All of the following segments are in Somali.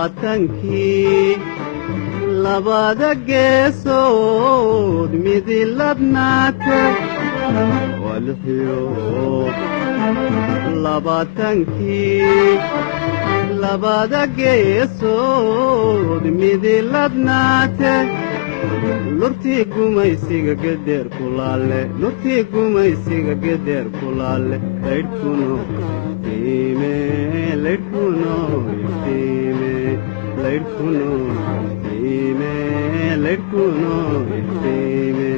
labaatankii labada geesood midi labnaata walxiyo labaatankii labada geesood midi labnaata lurtii gumaysiga geder kulaale lurtii gumaysiga geder kulaale laydhkuno iftiime laydhkuno iftiime laydhkuno iftiime laydhkuno iftiime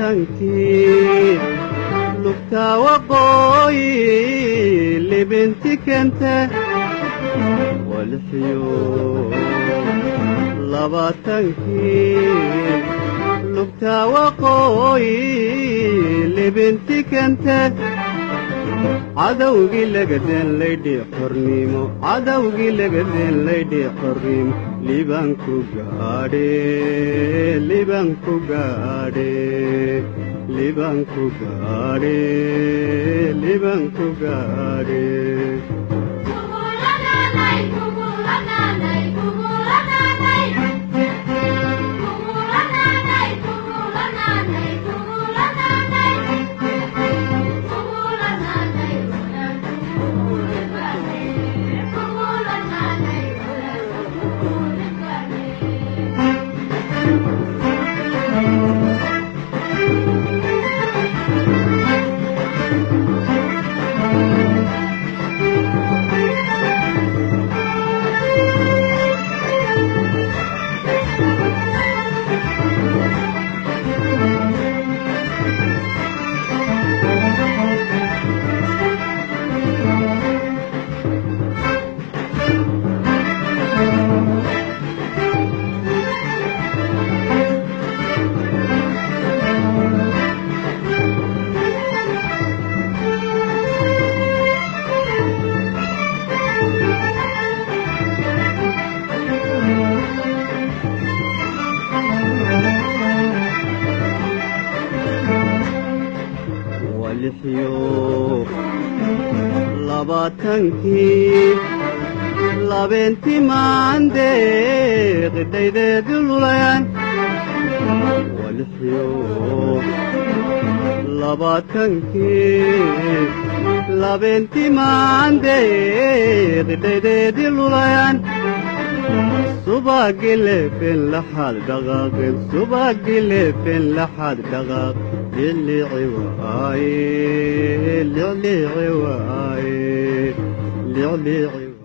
labaatankii lugtaa waqooyi libinti kente walxiyo labaatankii lugtaa waqooyi libinti kente cadowgii lagadeen laydhii xornimo cadowgii lagadeen laydhii xornimo libanku gaadhe libanku gaadhe libanku gaadhe libanku gaadhe labaatankii labeentii maandeeq dhaydeedi lulayaan walxiyo labaatankii labeentii maandeeq dhaydeedi lulayaan subagii leefeen laxaad dhaqaaqeen subagii leefeen laxaad dhaqaaq lilici waaye lilici waaye lilici